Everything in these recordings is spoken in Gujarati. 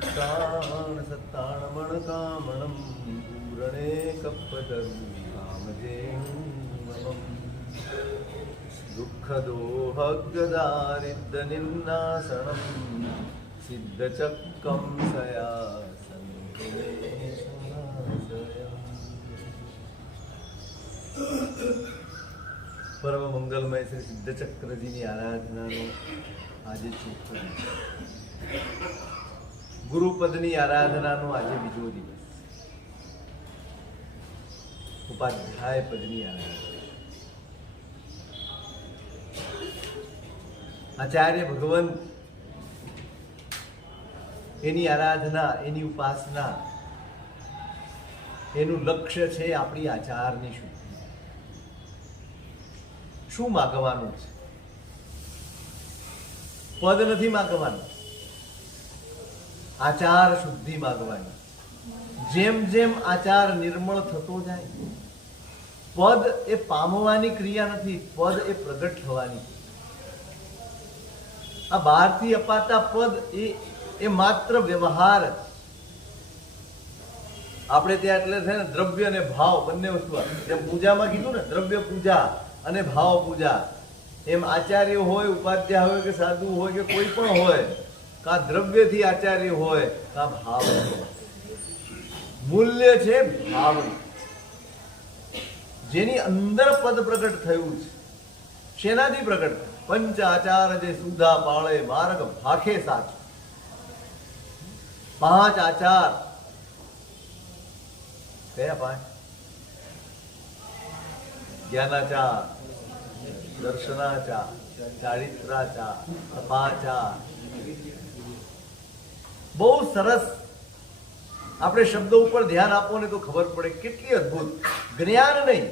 ઉત્તાણ સત્તાણમણ કામણમ પૂરણે કપતરુ કામજેનુમમ દુઃખદોહગદારિદ્ર નિન્નાસણમ સિદ્ધચક્કમ સયાસન પરમ મંગલમય શ્રી સિદ્ધચક્રજીની આરાધનાનો આજે ચોથો દિવસ, ગુરુપદની આરાધનાનો આજે બીજો દિવસ, ઉપાધ્યાય પદની આરાધના, આચાર્ય ભગવંત એની આરાધના, એની ઉપાસના, એનું લક્ષ્ય છે આપણી આચારની શુદ્ધિ. શું માગવાનું છે? પદ નથી માગવાનું, આચાર શુદ્ધિ માગવાની. જેમ જેમ આચાર નિર્મળ થતો જાય, પદ એ પામવાની ક્રિયા નથી, પદ એ પ્રગટ થવાની. આ બહારથી અપાતા પદ એ માત્ર વ્યવહાર. આપણે ત્યાં એટલે છે ને દ્રવ્ય અને ભાવ બંને વસ્તુ. જેમ પૂજામાં કીધું ને, દ્રવ્ય પૂજા અને ભાવ પૂજા, એમ આચાર્ય હોય, ઉપાધ્યાય હોય કે સાધુ હોય કે કોઈ પણ હોય, કા દ્રવ્યથી આચાર્ય હોય કા ભાવ, મૂલ્ય છે ભાવ. જેની અંદર પદ પ્રગટ થયું છે, શેનાથી પ્રગટ? પંચ આચાર જે સુધા પાળે માર્ગ ભાખે સાચ. પાંચ આચાર. કયા પાંચ? જ્ઞાનાચાર, દર્શનાચાર, ચારિત્રાચાર, તપાચાર. બહુ સરસ. આપણે શબ્દો ઉપર ધ્યાન આપો ને તો ખબર પડે કેટલી અદ્ભુત. જ્ઞાન નહીં,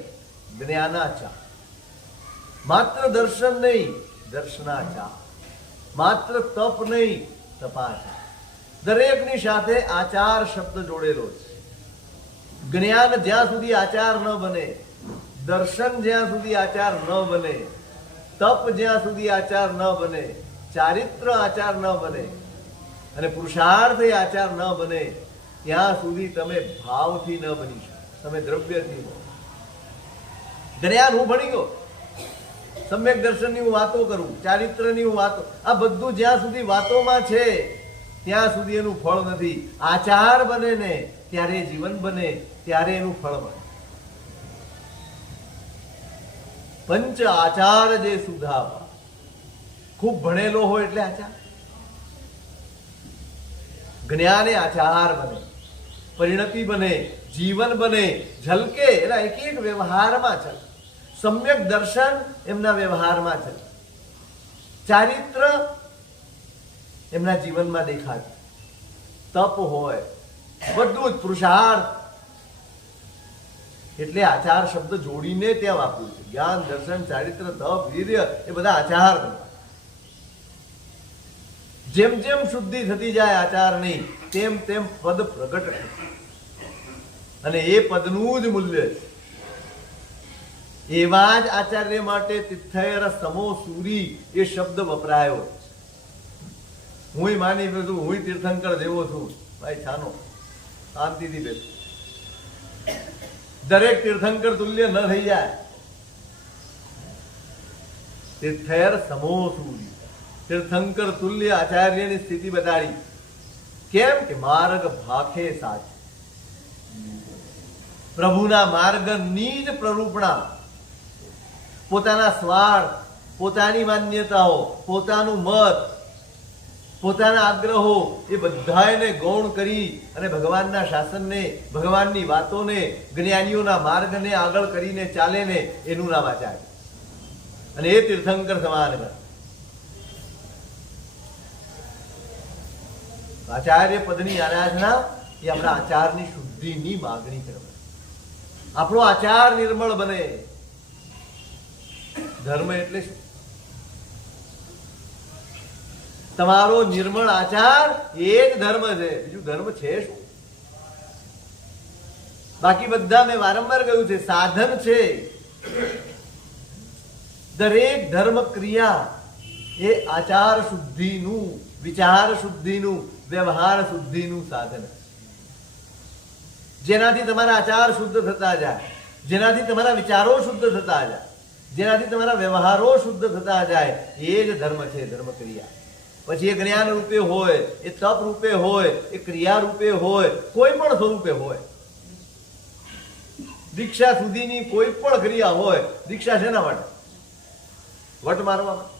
જ્ઞાનાચાર. માત્ર દર્શન નહીં, દર્શનાચાર. માત્ર તપ નહીં, તપાચાર. દરેકની સાથે આચાર શબ્દ જોડેલો છે. જ્ઞાન જ્યાં સુધી આચાર ન બને, દર્શન જ્યાં સુધી આચાર ન બને, તપ જ્યાં સુધી આચાર ન બને, ચારિત્ર આચાર ન બને અને પુરુષાર્થ આચાર ન બને, ત્યાં સુધી તમે ભાવથી ન બની શકો, તમે દ્રવ્યથી. જ્ઞાન હું ભણી ગયો, સમ્યક દર્શનની હું વાતો કરું, ચારિત્રની હું વાતો, આ બધું જ્યાં સુધી વાતોમાં છે ત્યાં સુધી એનું ફળ નથી. આચાર બને ને ત્યારે જીવન બને, ત્યારે એનું ફળ બને. પંચ આચાર જે સુધા. ખૂબ ભણેલો હોય એટલે આચાર. જ્ઞાને આચાર બને, પરિણતિ બને, જીવન બને, ઝલકે એના એક એક વ્યવહારમાં છે. સમ્યક દર્શન એમના વ્યવહારમાં છે. ચારિત્ર એમના જીવનમાં દેખાય. તપ હોય, બધું જ પુરુષાર્થ. એટલે આચાર શબ્દ જોડીને ત્યાં વાપર્યું છે. જ્ઞાન, દર્શન, ચારિત્ર, તપ, વીર્ય એ બધા આચાર. જેમ જેમ શુદ્ધિ થતી જાય આચારની, તેમ તેમ પદ પ્રગટ થાય અને એ પદનું જ મૂલ્ય છે. એવા જ આચાર્ય માટે તિથયર સમો સૂરી એ શબ્દ વપરાયો. હું માની બેઠું, હું તીર્થંકર જેવો છું. ભાઈ છાનો શાંતિથી બેઠું. દરેક તીર્થંકર તુલ્ય ન થઈ જાય. તીર્થયર સમો સૂરી, તીર્થંકર તુલ્ય આચાર્યની સ્થિતિ બતાડી. કેમ કે માર્ગ ભાખે સાચ. પ્રભુના માર્ગની જ પ્રરૂપણા. પોતાના સ્વાર્થ, પોતાની માન્યતાઓ, પોતાનું મત, પોતાના આગ્રહો એ બધાને ગૌણ કરી અને ભગવાનના શાસનને, ભગવાનની વાતોને, જ્ઞાનીઓના માર્ગને આગળ કરીને ચાલે ને એનું નામ આચાર્ય. અને એ તીર્થંકર સમાન. આચાર્ય પદની આરાધના એ આપણા આચારની શુદ્ધિની માગણી કરવા. આપણો આચાર નિર્મળ બને. ધર્મ એટલે શું? તમારો નિર્મળ આચાર એ જ ધર્મ છે. બીજું ધર્મ છે શું? બાકી બધા મેં વારંવાર કહ્યું છે, સાધન છે. દરેક ધર્મ ક્રિયા એ આચાર શુદ્ધિનું, વિચાર શુદ્ધિનું, વ્યવહાર શુદ્ધિનું સાધન, જેનાથી તમારા આચાર શુદ્ધ થતા જાય, જેનાથી તમારા વિચારો શુદ્ધ થતા જાય, જેનાથી તમારા વ્યવહારો શુદ્ધ થતા જાય, એ જ ધર્મ છે, ધર્મ ક્રિયા. પછી એ જ્ઞાન રૂપે હોય, એ તપ રૂપે હોય, એ ક્રિયા રૂપે હોય, કોઈ પણ સ્વરૂપે હોય. દીક્ષા સુધીની કોઈ પણ ક્રિયા હોય, દીક્ષા શેના માટે? વટ મારવા માટે,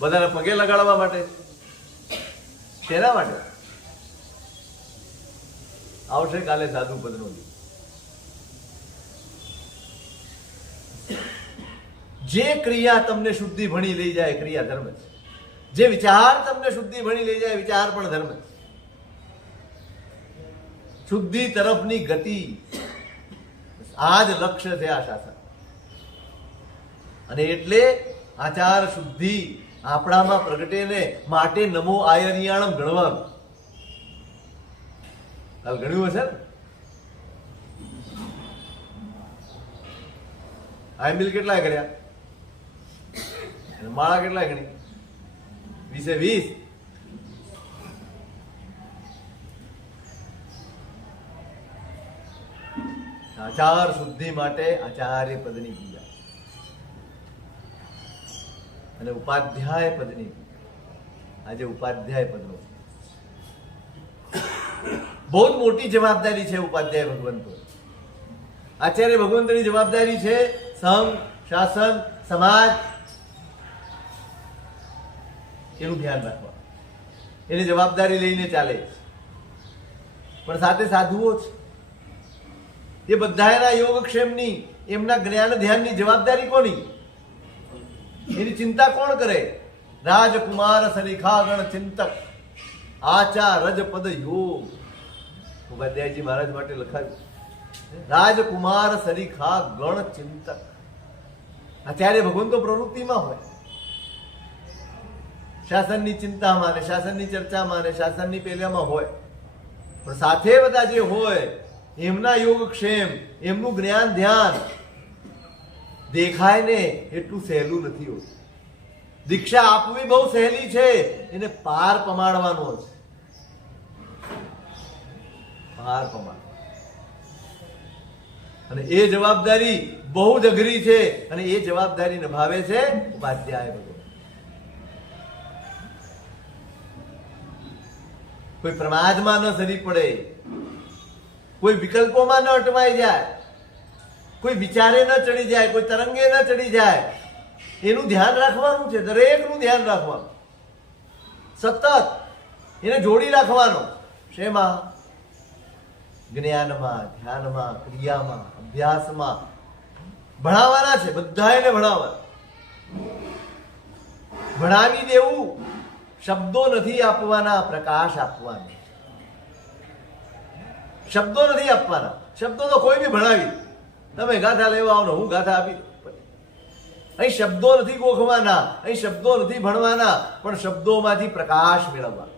બધાને પગે લગાડવા માટે, શેના માટે? આવશે કાલે સાધુ પદનો દિવસ. જે ક્રિયા તમને શુદ્ધિ ભણી લઈ જાય, ક્રિયા ધર્મ છે. જે વિચાર તમને શુદ્ધિ ભણી લઈ જાય, વિચાર પણ ધર્મ છે. શુદ્ધિ તરફની ગતિ, આ જ લક્ષ્ય છે આ શાસન. અને એટલે આચાર શુદ્ધિ આપણામાં પ્રગટે ને માટે નમો આયરિયાણમ ગણવાનું. કાલ ગણ્યું હશે ને? આંબિલ કેટલા કર્યા? માળા કેટલા ગણી? 20 આચાર શુદ્ધિ માટે આચાર્ય પદની પૂજા અને ઉપાધ્યાય પદની પૂજા. આજે ઉપાધ્યાય પદનો બહુ જ મોટી જવાબદારી છે. ઉપાધ્યાય ભગવંતો, આચાર્ય ભગવંતની જવાબદારી છે સંઘ, શાસન, સમાજ, એનું ધ્યાન રાખવા, એની જવાબદારી લઈને ચાલે. પણ સાથે સાધુઓ છે, એ બધાના યોગક્ષેમની, એમના જ્ઞાન ધ્યાનની જવાબદારી કોની? એની ચિંતા કોણ કરે? રાજકુમાર સરિખાગણ ચિંતક આચા રજપદ યોગ. ઉપાધ્યાયજી મહારાજ માટે લખાયું, રાજકુમાર સરિખા ગણ ચિંતક. આચાર્ય ભગવંતો પ્રવૃત્તિમાં હોય, શાસનની ચિંતામાં ને શાસનની ચર્ચામાં ને શાસનની પેલામાં હોય, પણ સાથે બધા જે હોય એમના યોગક્ષેમ, એમનું જ્ઞાન ધ્યાન દેખાય ને એટલું સહેલું નથી હોતું. દીક્ષા આપવી બહુ સહેલી છે, એને પાર પમાડવાનો છે. પાર પમાડ, અને એ જવાબદારી બહુ જ અઘરી છે. અને એ જવાબદારી નિભાવે છે ઉપાધ્યાય ભગવાન. કોઈ પ્રમાદમાં ન સરી પડે, કોઈ વિકલ્પોમાં ન અટવાઈ જાય, કોઈ વિચારે ન ચડી જાય, કોઈ તરંગે ન ચડી જાય, એનું ધ્યાન રાખવાનું છે. દરેકનું ધ્યાન રાખવાનું, સતત એને જોડી રાખવાનો. શેમાં? જ્ઞાનમાં, ધ્યાનમાં, ક્રિયામાં, અભ્યાસમાં. ભણાવવાના છે, બધા એને ભણાવવાના. ભણાવી દેવું, શબ્દો નથી આપવાના, પ્રકાશ આપવાનો. શબ્દો નથી આપવાના. શબ્દો તો કોઈ બી ભણાવી, તમે ગાથા લેવા આવો ને હું ગાથા આપી દઉં. અહીં શબ્દો નથી ગોખવાના, અહીં શબ્દો નથી ભણવાના, પણ શબ્દોમાંથી પ્રકાશ મેળવવા.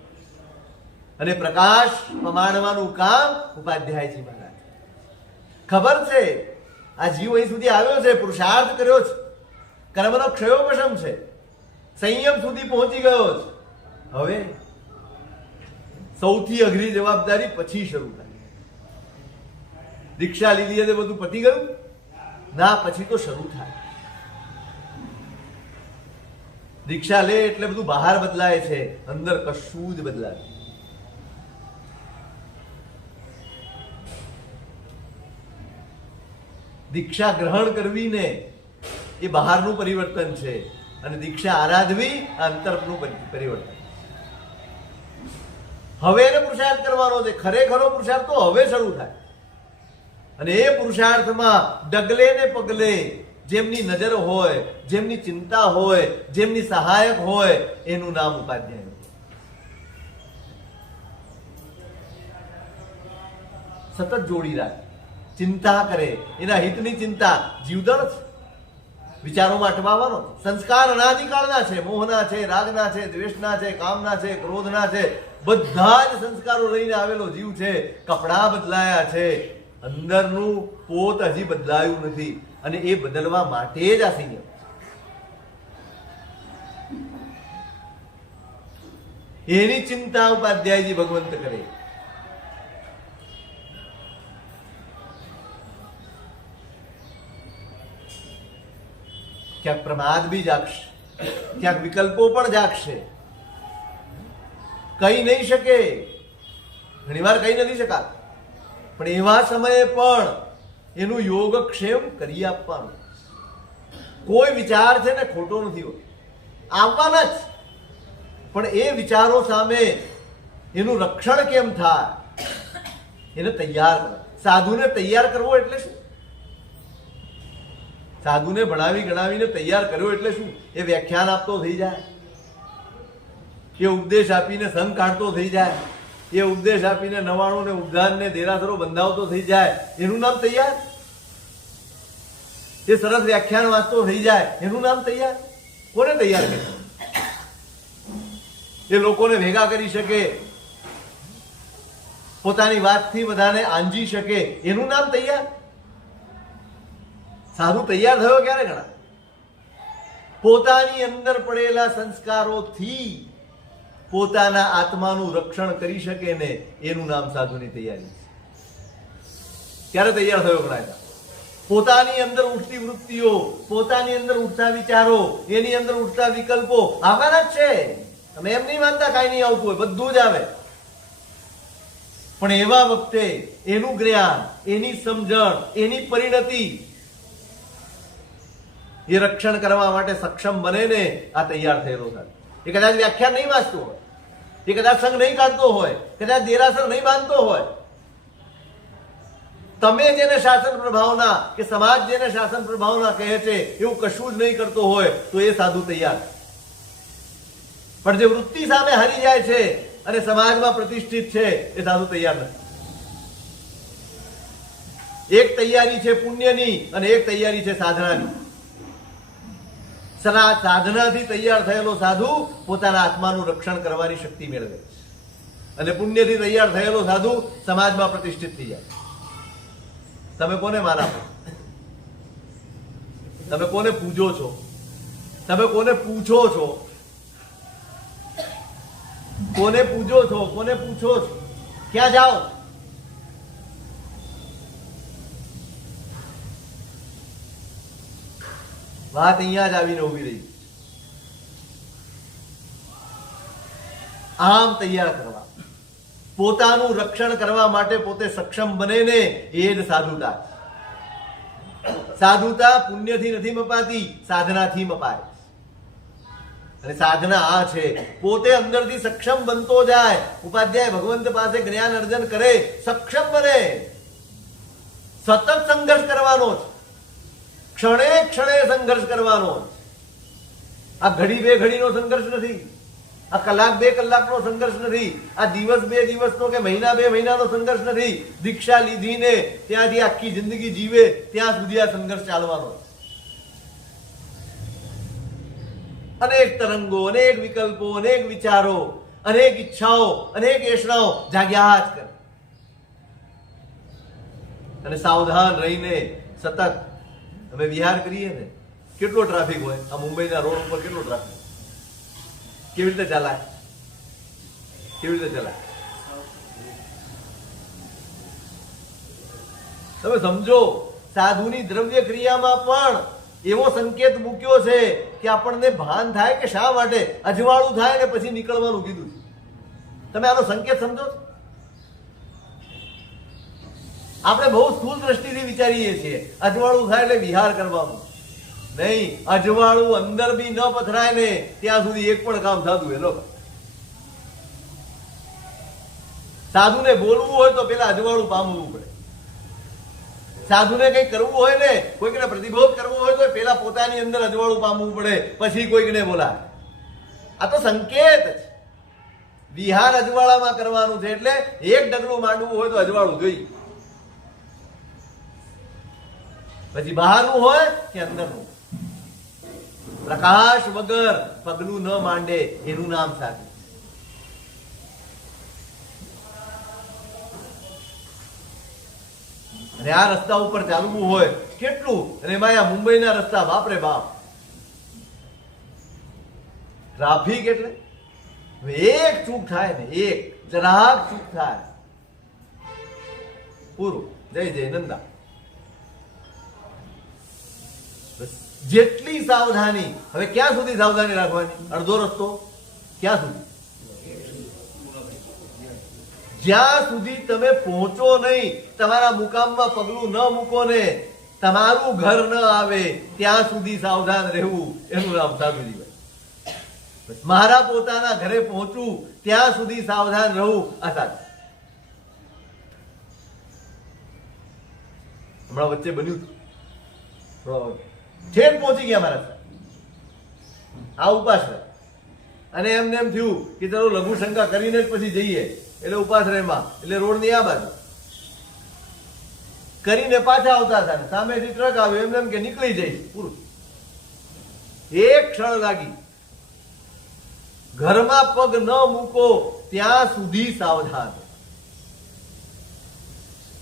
અને પ્રકાશ પમાડવાનું કામ ઉપાધ્યાયજી મહારાજ. ખબર છે આ જીવ અહીં સુધી આવ્યો છે, પુરુષાર્થ કર્યો છે, કર્મનો ક્ષયોપશમ છે, સંયમ સુધી પહોંચી ગયો છે. હવે સૌથી અઘરી જવાબદારી પછી શરૂ થાય. દીક્ષા લીધી એટલે બધું પતી ગયું? ના, પછી તો શરૂ થાય. દીક્ષા લે એટલે બધું બહાર બદલાય છે, અંદર કશું જ બદલાય. દીક્ષા ગ્રહણ કરવી ને એ બહારનું પરિવર્તન છે, અને દીક્ષા આરાધવી અંતરનું પરિવર્તન. હવે એને પુરુષાર્થ કરવાનો છે. ખરેખરો પુરુષાર્થ તો હવે શરૂ થાય. અને એ પુરુષાર્થમાં ડગલે ને પગલે જેમની નજર હોય, જેમની ચિંતા હોય, જેમની સહાયક હોય, એનું નામ ઉપાધ્યાય. સતત જોડી રાખે, ચિંતા કરે, એના હિતની ચિંતા. જીવદળ છે, વિચારોમાં અટવાવાનો. સંસ્કાર અનાદિકાળના છે, મોહના છે, રાગના છે, દ્વેષના છે, કામના છે, ક્રોધના છે. બધા જ સંસ્કારો લઈને આવેલો જીવ છે. કપડા બદલાયા છે, અંદરનું પોત હજી બદલાયું નથી. અને એ બદલવા માટે જ આ સંયમ. એની ચિંતા ઉપાધ્યાયજી ભગવંત કરે. ક્યાંક પ્રમાદ બી જાગશે, ક્યાંક વિકલ્પો પણ જાગશે. કઈ નહીં શકે, ઘણીવાર કઈ નથી શકાતું, પણ એવા સમયે પણ એનું યોગક્ષેમ કરી આપવાનું. કોઈ વિચાર છે ને ખોટો નથી હોતો, આવવાના જ, પણ એ વિચારો સામે એનું રક્ષણ કેમ થાય એને તૈયાર કરો. સાધુને તૈયાર કરવો એટલે શું? સાધુને ભણાવી ગણાવીને તૈયાર કર્યો એટલે શું? એ વ્યાખ્યાન આપતો થઈ જાય, એ ઉપદેશ આપીને સંઘ કાઢતો થઈ જાય, એ ઉપદેશ આપીને 99 ને ઉદ્ધાન ને દેરાસરો બંધાવતો થઈ જાય, એનું નામ તૈયાર? એ સરસ વ્યાખ્યાન વાંચતો થઈ જાય, એનું નામ તૈયાર? કોને તૈયાર કરે? એ લોકોને ભેગા કરી શકે, પોતાની વાતથી બધાને આંજી શકે, એનું નામ તૈયાર? સાધુ તૈયાર થયો ક્યારે ગણા? પોતાની અંદર પડેલા સંસ્કારોથી પોતાના આત્માનું રક્ષણ કરી શકે ને, એનું નામ સાધુની તૈયારી. ક્યારે તૈયાર થયો ગણાય? પોતાની અંદર ઉઠતી વૃત્તિઓ, પોતાની અંદર ઉઠતા વિચારો, એની અંદર ઉઠતા વિકલ્પો આવવાના જ છે. તમે એમ નહીં માનતા કાંઈ નહીં આવતું હોય, બધું જ આવે. પણ એવા વખતે એનું જ્ઞાન, એની સમજણ, એની પરિણતિ એ રક્ષણ કરવા માટે સક્ષમ બને ને, આ તૈયાર થયેલો સાધુ. એ કદાચ વ્યાખ્યાન નહીં વાંચતો હોય, એ કદાચ સંઘ નહીં કાઢતો હોય, કદાચ દેરાસર નહીં બાંધતો હોય, તમે જેને શાસન પ્રભાવના કે સમાજ જેને શાસન પ્રભાવના કહે છે એવું કશું જ નહીં કરતો હોય તો એ સાધુ તૈયાર. પણ જે વૃત્તિ સામે હારી જાય છે અને સમાજમાં પ્રતિષ્ઠિત છે એ સાધુ તૈયાર નથી. એક તૈયારી છે પુણ્યની અને એક તૈયારી છે સાધનાની. સાધનાથી તૈયાર થયેલો સાધુ પોતાના આત્માનું રક્ષણ કરવાની શક્તિ મેળવે, અને પુણ્યથી તૈયાર થયેલો સાધુ સમાજમાં પ્રતિષ્ઠિત થઈ જાય. તમે કોને માન આપો? તમે કોને પૂજો છો? તમે કોને પૂછો છો? કોને પૂજો છો? કોને પૂછો છો? ક્યાં જાઓ? વાત અહીંયા જ આવીને ઉભી રહી. આમ તૈયાર કરવા, પોતાનું રક્ષણ કરવા માટે પોતે સક્ષમ બને ને, એ જ સાધુતા. સાધુતા પુણ્યથી નથી મપાતી, સાધનાથી મપાય. અને સાધના આ છે, પોતે અંદરથી સક્ષમ બનતો જાય. ઉપાધ્યાય ભગવંત પાસે જ્ઞાન અર્જન કરે, સક્ષમ બને. સતત સંઘર્ષ કરવાનો છે, ક્ષણે ક્ષણે સંઘર્ષ કરવાનો. આ ઘડી બે ઘડીનો સંઘર્ષ નથી, આ કલાક બે કલાકનો સંઘર્ષ નથી, આ દિવસ બે દિવસનો કે મહિના બે મહિનાનો સંઘર્ષ નથી. દીક્ષા લીધીને ત્યાંથી આખી જિંદગી જીવે ત્યાં સુધી આ સંઘર્ષ ચાલવાનો. અનેક તરંગો, અનેક વિકલ્પો, અનેક વિચારો, અનેક ઈચ્છાઓ, અનેક એષણાઓ જાગ્યા જ કરે. અને સાવધાન રહીને સતત અમે વિહાર કરીએ ને, કેટલો ટ્રાફિક હોય આ મુંબઈના રોડ ઉપર, કેટલો ટ્રાફિક, કેવી રીતે ચાલાય? કેવી રીતે ચાલાય? તમે સમજો, સાધુની દ્રવ્ય ક્રિયામાં પણ એવો સંકેત મૂક્યો છે કે આપણને ભાન થાય કે શા માટે અજવાળું થાય ને પછી નીકળવાનું કીધું. તમે આનો સંકેત સમજો? આપણે બહુ સ્થૂળ દ્રષ્ટિથી વિચારીએ છીએ, અજવાળું થાય એટલે વિહાર કરવાનું. નહીં, અજવાળું અંદર બી ન પથરાય ને ત્યાં સુધી એક પણ કામ થતું. એ લોકો સાધુને બોલવું હોય તો પેલા અજવાળું પામવું પડે. સાધુને કઈ કરવું હોય ને, કોઈકને પ્રતિબોધ કરવો હોય તો પેલા પોતાની અંદર અજવાળું પામવું પડે, પછી કોઈકને બોલાય. આ તો સંકેત છે. વિહાર અજવાળામાં કરવાનું છે, એટલે એક ડગલું માંડવું હોય તો અજવાળું જોઈએ. પછી બહારનું હોય કે અંદરનું, પ્રકાશ વગર પગલું ન માંડે એનું નામ સાધુ. અને આ રસ્તા ઉપર ચાલવું હોય કેટલું, અને એમાં આ મુંબઈના રસ્તા, બાપરે બાપ, ટ્રાફિક એટલે એક ચૂક થાય ને, એક જરાક ચૂક થાય, પૂરું. જય જય નંદા. જેટલી સાવધાની, હવે ક્યાં સુધી સાવધાની રાખવાની? અડધો રસ્તો ક્યાં સુધી? જ્યાં સુધી તમે પહોંચો નહીં, તમારા મુકામમાં પગલું ન મૂકો ને, તમારું ઘર ન આવે ત્યાં સુધી સાવધાન રહેવું, એનું નામ સાધુ જીવન. મારા પોતાના ઘરે પહોંચવું ત્યાં સુધી સાવધાન રહું, આ સાધુ. હમણાં વચ્ચે બન્યું ઠેઠ પહોંચી ગયા મારા આ ઉપાશ્રય, અને એમને એમ થયું કે ચલો લઘુશંકા કરીને જ પછી જઈએ, એટલે ઉપાશ્રયમાં, એટલે રોડની આ બાજુ કરીને પાછા આવતા હતા, સામેથી ટ્રક આવ્યો, એમને એમ કે નીકળી જઈશ, પૂરું. એક ક્ષણ લાગી. ઘરમાં પગ ન મૂકો ત્યાં સુધી સાવધાન,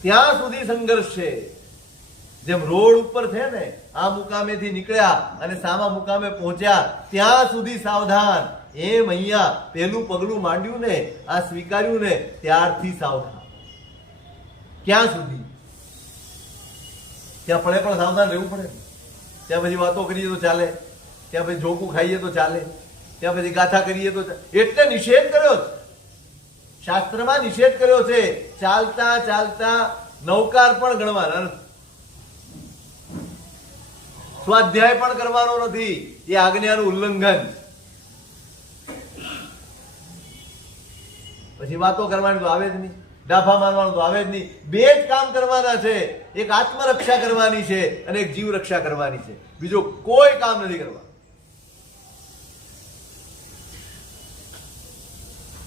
ત્યાં સુધી સંઘર્ષ છે. જેમ રોડ ઉપર છે ને, આ મુકામેથી નીકળ્યા અને સામા મુકામે પહોંચ્યા ત્યાં સુધી સાવધાન, એમ અહીંયા પેલું પગલું માંડ્યું ને, આ સ્વીકાર્યું ને, ત્યારથી સાવધાન. ક્યાં સુધી? ત્યાં પડે પણ સાવધાન રહેવું પડે. ત્યાં પછી વાતો કરીએ તો ચાલે, ત્યાં પછી જોકું ખાઈએ તો ચાલે, ત્યાં પછી ગાથા કરીએ તો ચાલે. એટલે નિષેધ કર્યો છે, શાસ્ત્રમાં નિષેધ કર્યો છે. ચાલતા ચાલતા નૌકાર પણ ગણવાના, સ્વાધ્યાય પણ કરવાનો નથી, એ આજ્ઞાનું ઉલ્લંઘન. પછી વાતો કરવાની તો આવે જ નહીં, ડાફા મારવાનું તો આવે જ નહીં. બે જ કામ કરવાના છે, એક આત્મરક્ષા કરવાની છે અને એક જીવ રક્ષા કરવાની છે, બીજો કોઈ કામ નથી કરવા.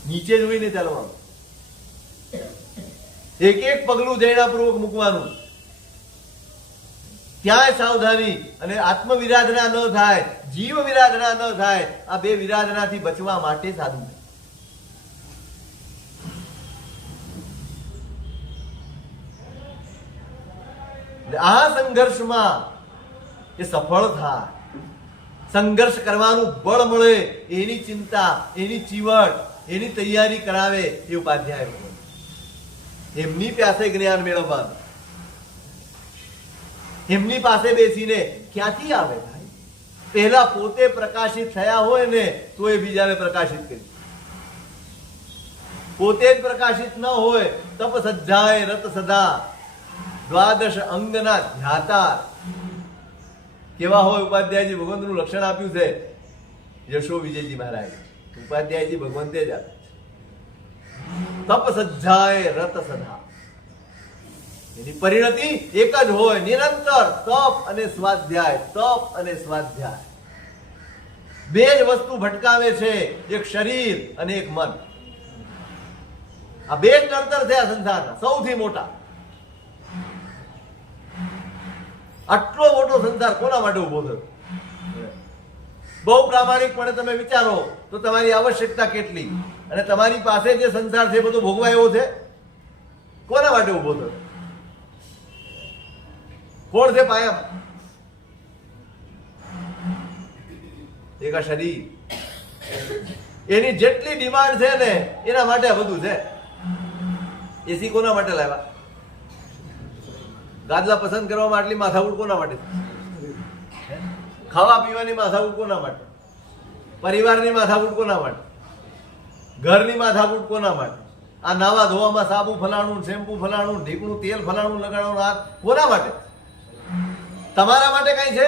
નીચે જોઈને ચાલવાનું, એક એક પગલું જયણાપૂર્વક મૂકવાનું, ત્યાંય સાવધાની. અને આત્મવિરાધના ન થાય, જીવ વિરાધના ન થાય. આ બે વિરાધનાથી બચવા માટે સાધુ. આ સંઘર્ષમાં એ સફળ થાય, સંઘર્ષ કરવાનું બળ મળે, એની ચિંતા, એની ચીવટ, એની તૈયારી કરાવે એ ઉપાધ્યાય. એમની પાસે જ્ઞાન મેળવવાનું, એમની પાસે બેસીને ક્યાંથી આવે ભાઈ? પહેલા પોતે પ્રકાશિત થયા હોય ને તો એ બીજાને પ્રકાશિત કરી. પોતે જ પ્રકાશિત ન હોય, તપ સજ્જાય રત સદા દ્વાદશ અંગના ધ્યાતા. કેવા હોય ઉપાધ્યાયજી? ભગવંતનું લક્ષણ આપ્યું છે યશો વિજયજી મહારાજ. ઉપાધ્યાયજી ભગવંતે જ આપ્યું. તપ સજ્જાય રત સદા, એની પરિણતિ એક જ હોય, નિરંતર તપ અને સ્વાધ્યાય, તપ અને સ્વાધ્યાય. બે જ વસ્તુ ભટકાવે છે, એક શરીર અને એક મન. આ બે જ નડતર છે આ સંસારના સૌથી મોટા. આટલો મોટો સંસાર કોના માટે ઉભો થયો? બહુ પ્રામાણિકપણે તમે વિચારો તો તમારી આવશ્યકતા કેટલી, અને તમારી પાસે જે સંસાર છે બધો ભોગવા એવો છે, કોના માટે ઉભો થયો? કોણ છે પાયા? એક આ શરીર. એની જેટલી ડિમાન્ડ છે ને એના માટે બધું છે. એસી કોના માટે લાવ્યા? ગાદલા પસંદ કરવામાં આટલી માથાકૂટ કોના માટે? ખાવા પીવાની માથાકૂટ કોના માટે? પરિવારની માથાકૂટ કોના માટે? ઘરની માથાકૂટ કોના માટે? આ નાવા ધોવામાં સાબુ ફલાણું, શેમ્પુ ફલાણું, ઢીકણું તેલ ફલાણું લગાડવાનું, આ કોના માટે? તમારા માટે કઈ છે?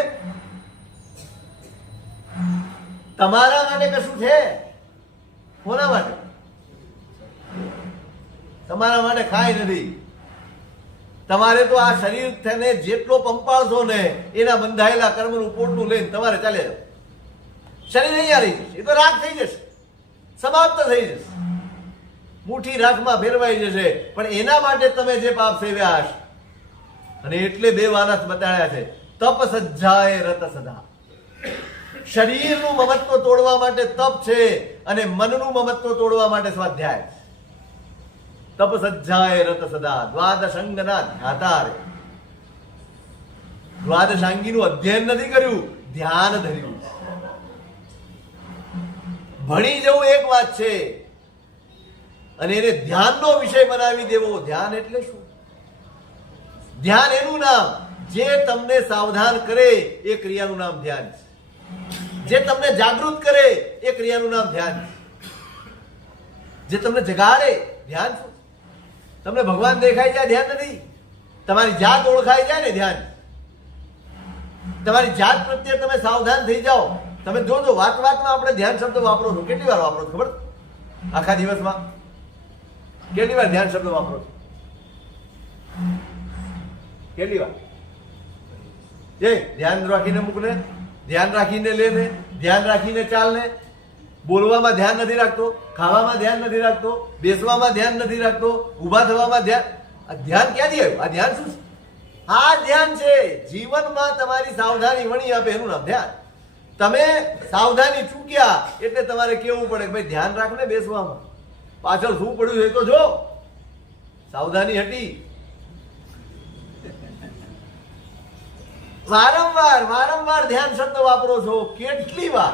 તમારા માટે કશું છે? કોના માટે? તમારા માટે કાંઈ નથી. તમારે તો આ શરીર થઈને જેટલો પંપાળશો ને એના બંધાયેલા કર્મનું પોટલું લઈને તમારે ચાલે જાવ. શરીર અહીંયા રહી જશે, એ તો રાખ થઈ જશે, સમાપ્ત થઈ જશે, મુઠ્ઠી રાખમાં ફેરવાઈ જશે. પણ એના માટે તમે જે પાપ સેવ્યા હશે, અને એટલે બે વાનસ બતાડ્યા છે, તપ સજ્જાય રત સદા. શરીરનું મમત્વ તોડવા માટે તપ છે, અને મનનું મમત્વ તોડવા માટે સ્વાધ્યાય. તપ સજ્જાય રત સદા દ્વાદશ અંગના ધ્યાતા. દ્વાદશાંગીનું અધ્યયન નથી કર્યું, ધ્યાન ધર્યું. ભણી જવું એક વાત છે, અને એને ધ્યાનનો વિષય બનાવી દેવો. ધ્યાન એટલે શું? ધ્યાન એનું નામ જે તમને સાવધાન કરે એ ક્રિયાનું નામ ધ્યાન છે. જે તમને જાગૃત કરે એ ક્રિયાનું નામ ધ્યાન છે. જે તમને જગાડે ધ્યાન શું? તમને ભગવાન દેખાઈ જાય ધ્યાન નથી. તમારી જાત ઓળખાઈ જાય ને ધ્યાન. તમારી જાત પ્રત્યે તમે સાવધાન થઈ જાઓ. તમે જોજો વાતમાં આપણે ધ્યાન શબ્દ વાપરો છો. કેટલી વાર વાપરો છો ખબર? આખા દિવસમાં કેટલી વાર ધ્યાન શબ્દ વાપરો છો? કેટલી વાર? ધ્યાન રાખીને મૂકને, ધ્યાન રાખીને લેને, ધ્યાન રાખીને ચાલને. બોલવામાં ધ્યાન નથી રાખતો, ખાવામાં ધ્યાન નથી રાખતો, બેસવામાં ધ્યાન નથી રાખતો, ઊભા થવામાં ધ્યાન. આ ધ્યાન ક્યાંથી આવ્યું? આ ધ્યાન શું છે? આ ધ્યાન છે. જીવનમાં તમારી સાવધાની વણી આપે એનું નામ ધ્યાન. તમે સાવધાની ચૂક્યા એટલે તમારે કેવું પડે ભાઈ ધ્યાન રાખને બેસવામાં. પાછળ શું પડ્યું એ તો જો. સાવધાની હટી. વારંવાર ધ્યાન શબ્દ વાપરો છો. કેટલી વાર?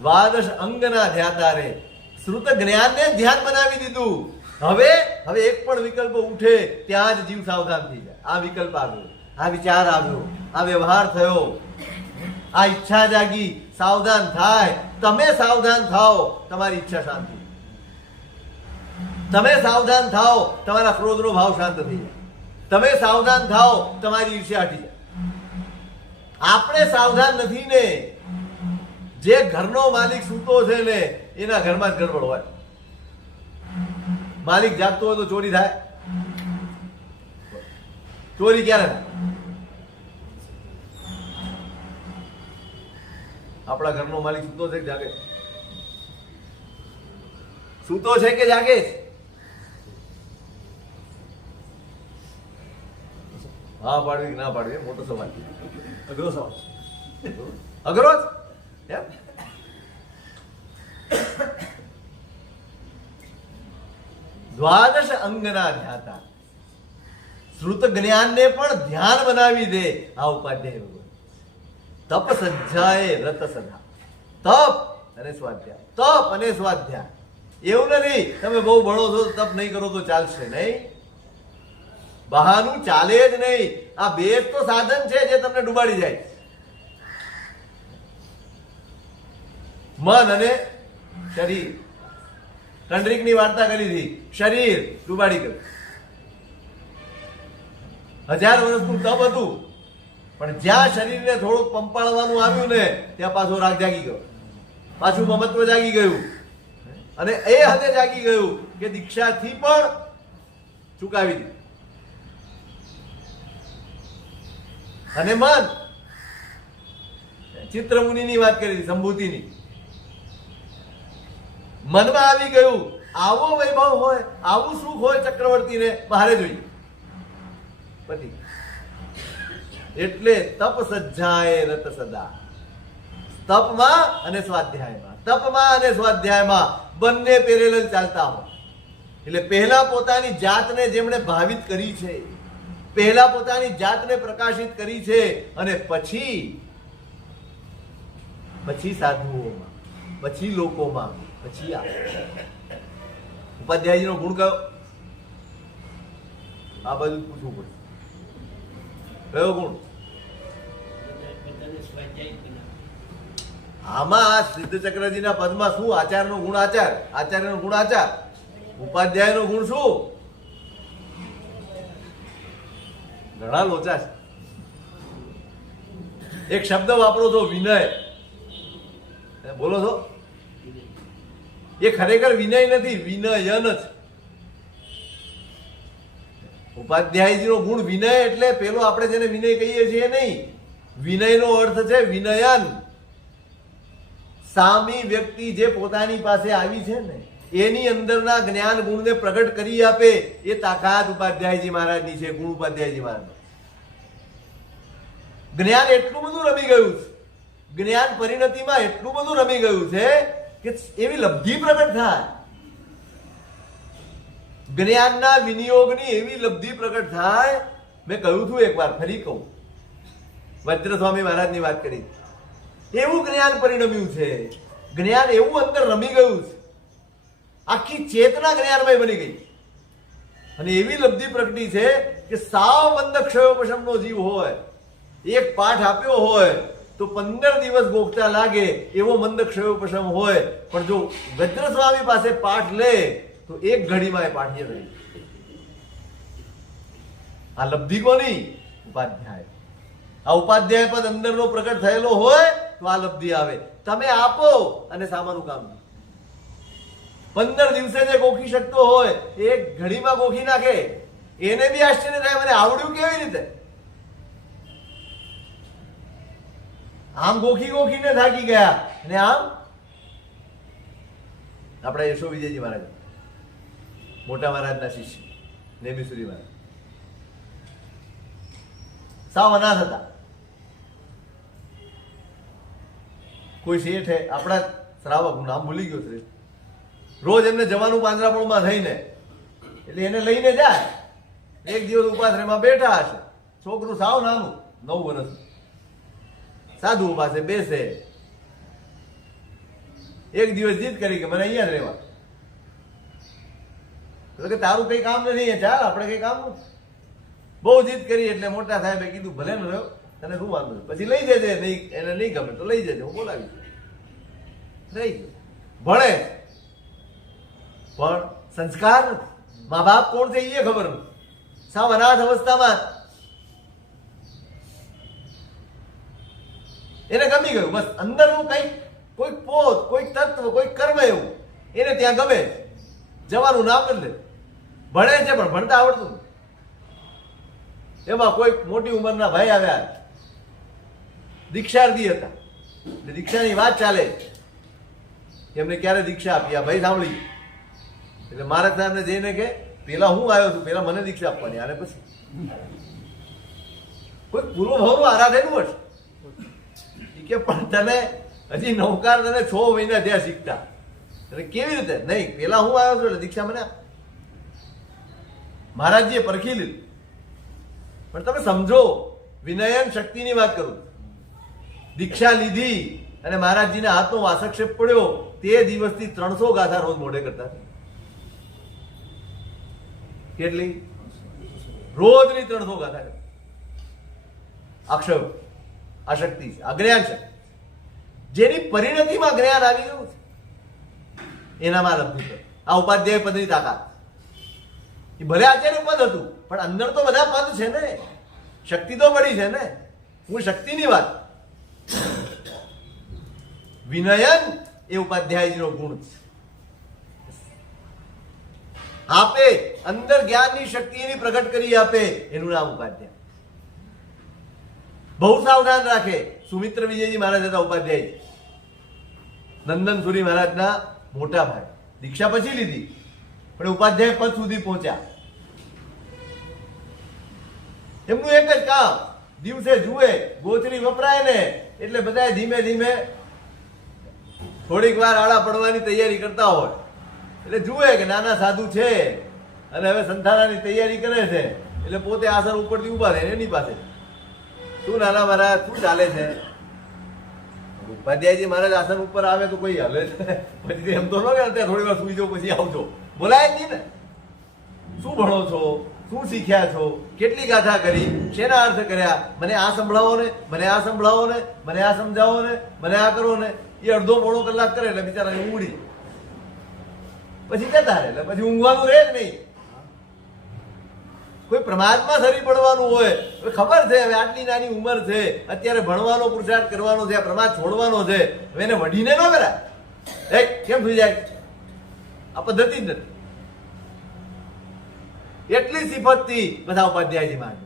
દ્વાદશ અંગના ધ્યાતા રે. શ્રુત જ્ઞાનને ધ્યાન બનાવી દીધું. હવે એક પણ વિકલ્પ ઉઠે ત્યાં જ જીવ સાવધાન થઈ જાય. આ વિકલ્પ આવ્યો, આ વિચાર આવ્યો, આ વ્યવહાર થયો, આ ઈચ્છા જાગી, સાવધાન થાય. તમે સાવધાન થાઓ, તમારી ઈચ્છા શાંતિ. તમે સાવધાન થાઓ, તમારા ક્રોધનો ભાવ શાંત થઈ જાય. તમે સાવધાન થાઓ, તમારી ઈર્ષ્યા હટી જાય. આપણે સાવધાન નથી ને. જે ઘરનો માલિક સૂતો છે ને એના ઘરમાં જ ગડબડ હોય. માલિક જાગતો હોય તો ચોરી થાય? ચોરી ક્યારે થાય? આપણા ઘરનો માલિક સૂતો છે કે જાગે? સૂતો છે કે જાગે? હા પાડવી ના પાડવી મોટો સવાલ. અઘરો સવાલ. અઘરો જ. દ્વાદશ અંગના ધ્યાતા. શ્રુત જ્ઞાનને પણ ધ્યાન બનાવી દે આ ઉપાધ્યાય ભગવાન. તપ સજ્જાએ વ્રત સદા. તપ અને સ્વાધ્યાય, તપ અને સ્વાધ્યાય. એવું નથી તમે બહુ ભણો છો તપ નહીં કરો તો ચાલશે નહીં. બહાનું ચાલે જ નહીં. આ બે તો સાધન છે જે તમને ડૂબાડી જાય. મન અને શરીર. કંડરીકની વાર્તા કરી હતી. શરીર ડૂબાડી ગયું. 1000 વર્ષનું તપ હતું, પણ જ્યાં શરીરને થોડુંક પંપાળવાનું આવ્યું ને ત્યાં પાછો રાગ જાગી ગયો, પાછું મમત્વ જાગી ગયું. અને એ હદે જાગી ગયું કે દીક્ષાથી પણ ચૂકાવી દીધી. અને મન ચિત્રમુનિની વાત કરી, સંભૂતિની. મનમાં આવી ગયું આવો વૈભવ હોય, આવું સુખ હોય ચક્રવર્તીને બહારે જોઈએ પતિ. એટલે તપ સજ્જાએ રત સદા. તપમાં અને સ્વાધ્યાયમાં, તપમાં અને સ્વાધ્યાયમાં બંને પેરેલલ ચાલતા હોય. એટલે પહેલા પોતાની જાતને જેમણે ભાવિત કરી છે, પહેલા પોતાની જાતને પ્રકાશિત કરી છે, અને પછી સાધુઓમાં, પછી લોકોમાં, પછી આ ઉપાધ્યાયજીનો ગુણ કયો? આ બધું પૂછવું પડે. કયો ગુણ? આમાં સિદ્ધ ચક્રજીના પદમાં શું? આચાર્યનો ગુણ આચાર, આચાર્યનો ગુણ આચાર. ઉપાધ્યાયનો ગુણ શું? ઘણા લોચા છે. એક શબ્દ વાપરો છો વિનય, બોલો છો. એ ખરેખર વિનય નથી, વિનયન જ. ઉપાધ્યાયજીનો ગુણ વિનય એટલે પેલો આપણે જેને વિનય કહીએ છીએ નહીં. વિનયનો અર્થ છે વિનયન. સામી વ્યક્તિ જે પોતાની પાસે આવી છે ને એની અંદરના જ્ઞાન ગુણને પ્રગટ કરી આપે એ તાકાત ઉપાધ્યાયજી મહારાજની છે. ગુણ ઉપાધ્યાયજી મહારાજ. જ્ઞાન એટલું બધું રમી ગયું છે, જ્ઞાન પરિણતિમાં એટલું બધું રમી ગયું છે કે એવી લબ્ધિ પ્રગટ થાય, જ્ઞાનના વિનિયોગની એવી લબ્ધિ પ્રગટ થાય. મેં કહ્યું હતું એકવાર, ફરી કહું. વજ્ર સ્વામી મહારાજની વાત કરી. એવું જ્ઞાન પરિણમ્યું છે. જ્ઞાન એવું અંદર રમી ગયું છે, આખી ચેતના જ્ઞાનમય બની ગઈ અને એવી લબ્ધિ પ્રગટી છે કે સાવ મંદ ક્ષયોપશમનો જીવ હોય, એક પાઠ આપ્યો હોય તો 15 દિવસ ગોખતા લાગે એવો મંદ ક્ષયોપશમ હોય, પણ જો વજ્ર સ્વામી પાસે પાઠ લે તો એક ઘડીમાં એ પાઠ યાદ રહી. આ લબ્ધિ કોની? ઉપાધ્યાય. આ ઉપાધ્યાય પદ અંદરનો પ્રગટ થયેલો હોય તો આ લબ્ધિ આવે. તમે આપો અને સામાનું કામ 15 દિવસે જે ગોખી શકતો હોય એક ઘડીમાં ગોખી નાખે. એને બી આશ્ચર્ય થાય, મને આવડ્યું કેવી રીતે? આમ ગોખી ગોખીને થાકી ગયા અને આમ આપણા યશો વિજયજી મહારાજ, મોટા મહારાજના શિષ્ય નેમિસુરી મહારાજ, સાવ અનાથ હતા. કોઈ શેઠ આપણા શ્રાવક, હું નામ ભૂલી ગયો છે, રોજ એમને જવાનું પાંજરાપોળમાં થઈને, એટલે એને લઈને જાય. એક દિવસ ઉપાશ્રયમાં બેઠા હશે, છોકરું સાવ નાનું 9 વર્ષ, સાધુ પાસે બેસે. એક દિવસ જીદ કરી કે મને અહીંયા જ રહેવા, કે તારું કઈ કામ નથી, ચાલ આપણે કઈ કામ નથી. બહુ જીદ કરી એટલે મોટા સાહેબે કીધું ભલે ને રહ્યો, તને શું વાંધો છે, પછી લઈ જજે, નહીં એને નહીં ગમે તો લઈ જજે, હું બોલાવીશ. રહી ગયો. ભણે પણ સંસ્કાર નથી. મા બાપ કોણ છે એ ખબર નથી. સાવ અનાથ અવસ્થામાં એને ગમી ગયું. બસ અંદરનું કઈક, કોઈ પોત, કોઈ તત્વ, કોઈ કર્મ એવું એને ત્યાં ગમે. જવાનું નામ જ લે. ભણે છે પણ ભણતા આવડતું નથી. એમાં કોઈ મોટી ઉંમરના ભાઈ આવ્યા, દીક્ષાર્થી હતા. દીક્ષાની વાત ચાલે, એમને ક્યારે દીક્ષા આપી, આ ભાઈ સાંભળી. એટલે મહારાજ સાહેબને જઈને કે પેલા હું આવ્યો છું, પેલા મને દીક્ષા આપવાની, આને પછી કોઈ પૂર્વ ભાવનું આરાધેલું હશે કે પણ તને હજી નૌકાર તને 6 મહિના ત્યાં શીખતા, એટલે કેવી રીતે? નહીં, પેલા હું આવ્યો છું એટલે દીક્ષા મને આપ. મહારાજજીએ પરખી લીધું. પણ તમે સમજો, વિનયન શક્તિની વાત કરું. દીક્ષા લીધી અને મહારાજજીના હાથનો વાસક્ષેપ પડ્યો, તે દિવસથી 300 ગાથા રોજ મોઢે કરતા. કેટલી? રોજની 300 ગાથા. અક્ષય આશક્તિ છે, અજ્ઞાન છે. જેની પરિણતિમાં જ્ઞાન આવી ગયું છે એનામાં લબ્ધિ છે. આ ઉપાધ્યાય પદની તાકાત. એ ભલે આચાર્ય પદ હતું પણ અંદર તો બધા પદ છે ને, શક્તિ તો પડી છે ને. હું શક્તિની વાત, વિનયન એ ઉપાધ્યાયજીનો ગુણ છે. આપે અંદર જ્ઞાનની શક્તિ એની પ્રગટ કરી આપે, એનું નામ ઉપાધ્યાય. બહુ સાવધાન રાખે. સુમિત્ર વિજયજી મહારાજ હતા ઉપાધ્યાય, નંદનસુરી મહારાજના મોટા ભાઈ. દીક્ષા પછી લીધી પણ ઉપાધ્યાય પદ સુધી પહોંચ્યા. એમનું એક જ કામ, દિવસે જુએ ગોચરી વપરાય ને એટલે બધા ધીમે ધીમે થોડીક વાર આડા પડવાની તૈયારી કરતા હોય. એટલે જુએ કે નાના સાધુ છે અને હવે સંથાનાની તૈયારી કરે છે, એટલે પોતે આસન ઉપરથી ઉભા રહે એની પાસે. શું નાના મહારાજ, શું ચાલે છે? ઉપાધ્યાયજી મહારાજ આસન ઉપર આવે તો કોઈ હલે છે? પછી એમ તો ન કે થોડી વાર સુઈ જાઓ પછી આવજો, બોલાય જ નહીં ને. શું ભણો છો, શું શીખ્યા છો, કેટલી ગાથા કરી, શેના અર્થ કર્યા, મને આ સંભળાવો ને, મને આ સંભળાવો ને, મને આ સમજાવો ને, મને આ કરો ને. એ અડધો પોણો કલાક કરે એટલે બિચારા ઊંઘી પછી જતા રહે, એટલે પછી ઊંઘવાનું રહે જ નહીં. કોઈ પ્રમાદમાં સરી પડવાનું હોય, ખબર છે હવે આટલી નાની ઉંમર છે, અત્યારે ભણવાનો પુરુષાર્થ કરવાનો છે, પ્રમાદ છોડવાનો છે, હવે એને વઢીને ન કરાય. કેમ થઈ જાય? આ પદ્ધતિ જ નથી. એટલી સિફતથી બધા ઉપાધ્યાયજી માંગે.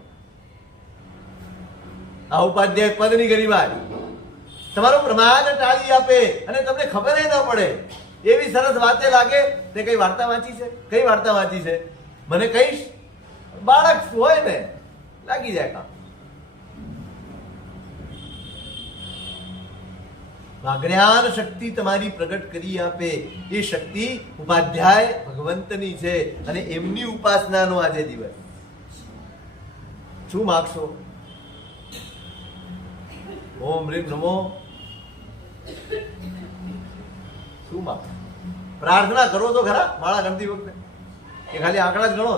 આ ઉપાધ્યાય પદની ગરિમા તમારો પ્રમાદ ટાળી આપે અને તમને ખબર ન પડે એવી સરસ વાતે લાગે. તે કઈ વાર્તા વાંચી છે? કઈ વાર્તા વાંચી છે? મને કહીશ? બાળક હોય ને લાગી જાય કામ. જ્ઞાન શક્તિ તમારી પ્રગટ કરી આપે એ શક્તિ ઉપાધ્યાય ભગવંતની છે અને એમની ઉપાસનાનો આજે દિવસ. શું માગશો? ઓમ રીમ નમો શું માપ? પ્રાર્થના કરો તો ખરા માળા ગણતી વખતે, કે ખાલી આંકડા જ ગણો?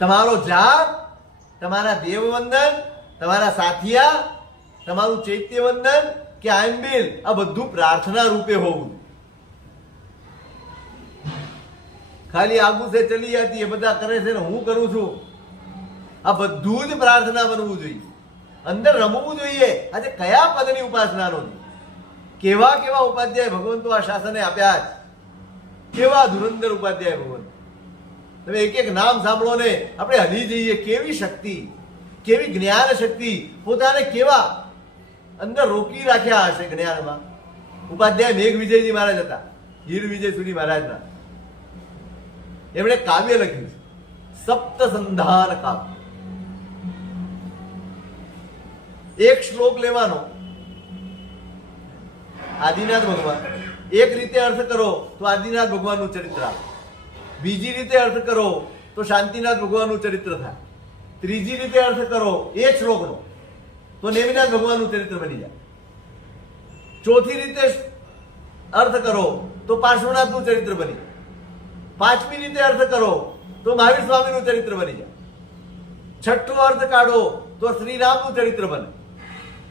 તમારો જાપ, તમારા દેવવંદન, તમારા સાથિયા, તમારું ચૈત્યવંદન કે આંબિલ, આ બધું પ્રાર્થના રૂપે હોવું. ખાલી આગુ સે ચલી જતી એ બધા કરે છે ને હું કરું છું, આ બધું જ પ્રાર્થના બનવું જોઈએ. અંદર રમવું જોઈએ. આજે કયા પદની ઉપાસનાનો છે? કેવા કેવા ઉપાધ્યાય ભગવંતો આ શાસને આપ્યા છે, કેવા ધુરંધર ઉપાધ્યાય ભગવંત. તમે એક એક નામ સાંભળો ને આપણે હલી જઈએ. કેવી શક્તિ, કેવી જ્ઞાન શક્તિ, પોતાને કેવા અંદર રોકી રાખ્યા હશે જ્ઞાનમાં. ઉપાધ્યાય મેઘ વિજયજી મહારાજ હતા, હીર વિજય સુરી મહારાજના. એમણે કાવ્ય લખ્યું છે, સપ્ત સંધાન કાવ્ય. એક શ્લોક લેવાનો, આદિનાથ ભગવાન, એક રીતે અર્થ કરો તો આદિનાથ ભગવાનનું ચરિત્ર આવે. બીજી રીતે અર્થ કરો તો શાંતિનાથ ભગવાનનું ચરિત્ર થાય. ત્રીજી રીતે અર્થ કરો એ શ્લોકનો તો નેમિનાથ ભગવાનનું ચરિત્ર બની જાય. ચોથી રીતે અર્થ કરો તો પાર્શ્વનાથનું ચરિત્ર બની જાય. પાંચમી રીતે અર્થ કરો તો મહાવીર સ્વામીનું ચરિત્ર બની જાય. છઠ્ઠો અર્થ કાઢો તો શ્રી રામનું ચરિત્ર બને,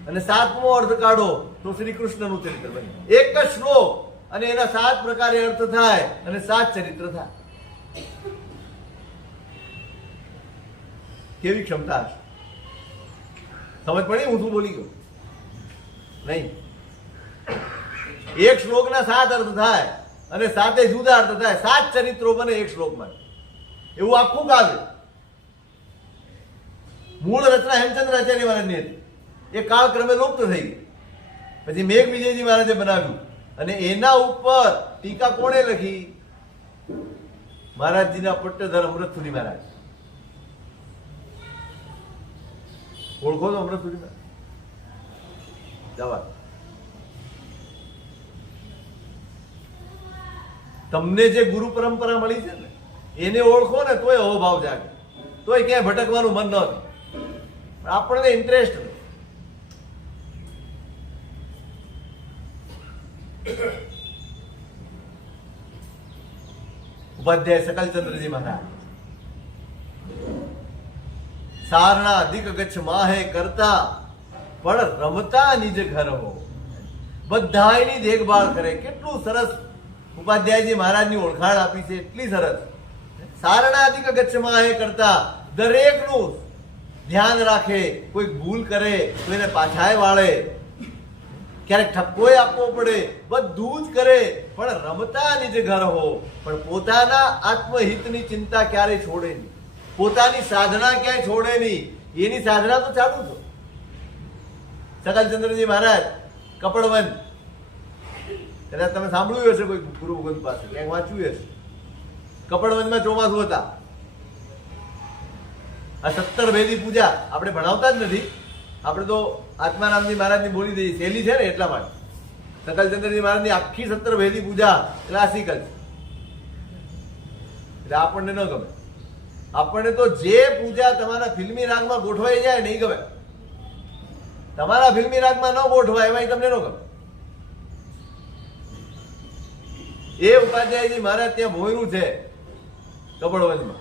અને સાતમો અર્થ કાઢો તો શ્રી કૃષ્ણનું ચરિત્ર બને. એક જ શ્લોક અને એના 7 પ્રકારે અર્થ થાય અને 7 ચરિત્ર થાય. કેવી ક્ષમતા હશે? સમજ પડી હું શું બોલી ગયો? નહીં. એક શ્લોકના 7 અર્થ થાય અને 7 જુદા અર્થ થાય. 7 ચરિત્રો બને એક શ્લોકમાં. એવું આખું કાવ્ય. મૂળ રચના હેમચંદ્રાચાર્ય મહારાજની હતી. એ કાળક્રમે લુપ્ત થઈ ગઈ. પછી મેઘ વિજયજી મહારાજે બનાવ્યું, અને એના ઉપર ટીકા કોણે લખી? મહારાજજીના પટ્ટધર અમૃતસુરી મહારાજ. ઓળખો તો અમૃતસુરી મહારાજ? જવા. તમને જે ગુરુ પરંપરા મળી છે ને એને ઓળખો ને તોય અહોભાવ જાગે, તોય ક્યાંય ભટકવાનું મન ન થાય. આપણને ઇન્ટરેસ્ટ નહીં. ઉપાધ્યાય સકલચંદ્રજી મહારાજ. સારણા અધિક ગચ્છ માહે કરતા પણ રમતા નિજ ઘર હો. બધાયની દેખભાળ કરે. કેટલું સરસ ઉપાધ્યાયજી મહારાજની ઓળખાણ આપી છે, એટલી સરસ. સારણા અધિક ગચ્છ માહે કરતા, દરેકનું ધ્યાન રાખે. કોઈ ભૂલ કરે તો એને પાછાય વાળે, ક્યારેક ઠપકોય આપવો પડે, બધું જ કરે. પણ રમતા નિજ ઘર હો. પણ પોતાના આત્મહિતની ચિંતા ક્યારેય છોડે નહીં, પોતાની સાધના ક્યાંય છોડે નહીં. એની સાધના તો ચાલુ છે. સકલચંદ્રજી મહારાજ કપડવંત, કદાચ તમે સાંભળ્યું હશે કોઈ ગુરુ ભગવંત પાસે, ક્યાંક વાંચ્યું હશે. કપડવંતમાં ચોમાસું હતા. આ 17 ભેદી પૂજા આપણે ભણાવતા જ નથી. આપણે તો આત્મારામજી મહારાજની બોલી દઈએ, સહેલી છે ને એટલા માટે. સકલચંદ્રજી મહારાજની આખી 17 ભેદી પૂજા ક્લાસિકલ છે, એટલે આપણને ન ગમે. આપણને તો જે પૂજા તમારા ફિલ્મી રાગમાં ગોઠવાઈ જાય નહીં ગમે. તમારા ફિલ્મી રાગમાં ન ગોઠવાય એમાં તમને ન ગમે. એ ઉપાધ્યાયજી મહારાજ ત્યાં ભોયરું છે કપડવંજમાં,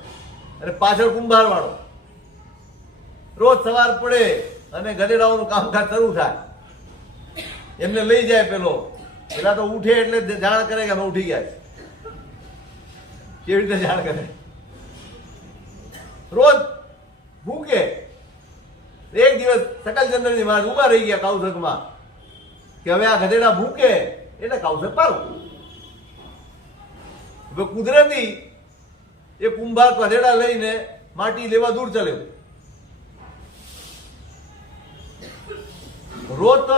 અને પાછળ કુંભાર વાળો. રોજ સવાર પડે અને ગધેડાઓનું કામકાજ શરૂ થાય. એમને લઈ જાય પેલા તો ઉઠે એટલે જાણ કરે કે અમે ઉઠી ગયા છે. કેવી રીતે જાણ કરે? રોજ ભૂકે. એક દિવસ સકલચંદ્રજી મહારાજ ઉભા રહી ગયા કૌશકમાં કે હવે આ ગધેડા ભૂકે એટલે કૌશક પાડવું. હવે કુદરતી એ કુંભાર ગધેડા લઈને માટી લેવા દૂર ચાલ્યો. રોજ તો